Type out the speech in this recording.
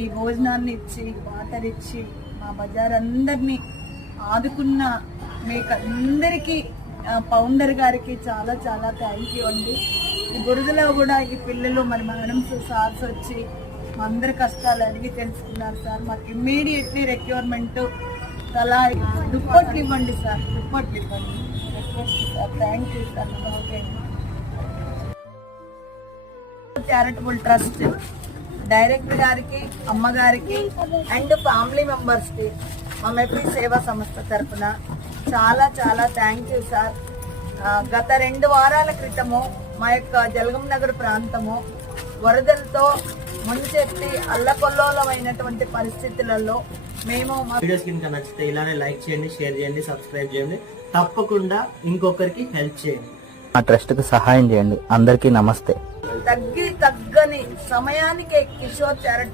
ఈ భోజనాన్ని ఇచ్చి వాటర్ ఇచ్చి మా బజార్ అందరినీ ఆదుకున్న మీకు అందరికీ ఫౌండర్ గారికి చాలా చాలా థ్యాంక్ యూ అండి. ఈ బురదలో కూడా ఈ పిల్లలు మరి మేడమ్స్ సార్స్ వచ్చి మా అందరి కష్టాలు అడిగి తెలుసుకున్నారు సార్. మాకు ఇమ్మీడియట్లీ రిక్వైర్మెంట్ అలా దుప్పట్లు ఇవ్వండి సార్, దుప్పట్లు ఇవ్వండి. Request sir, thank you sir. Okay. Charitable trust director గారికి, అమ్మగారికి అండ్ ఫ్యామిలీ మెంబర్స్కి మా మెట్రీ సేవా సంస్థ తరఫున చాలా చాలా థ్యాంక్ యూ సార్. గత 2 వారాల క్రితము మా యొక్క జలగం నగర్ ప్రాంతము వరదలతో ముంచెత్తి అల్లకొల్లోలమైనటువంటి పరిస్థితులలో మేము వీడియోస్ కనుక నచ్చితే ఇలానే లైక్ చేయండి, షేర్ చేయండి, సబ్స్క్రైబ్ చేయండి. తప్పకుండా ఇంకొకరికి హెల్ప్ చేయండి. మా ట్రస్ట్కి సహాయం చేయండి. అందరికీ నమస్తే. తగ్గని సమయానికే కిషోర్ చారిటబుల్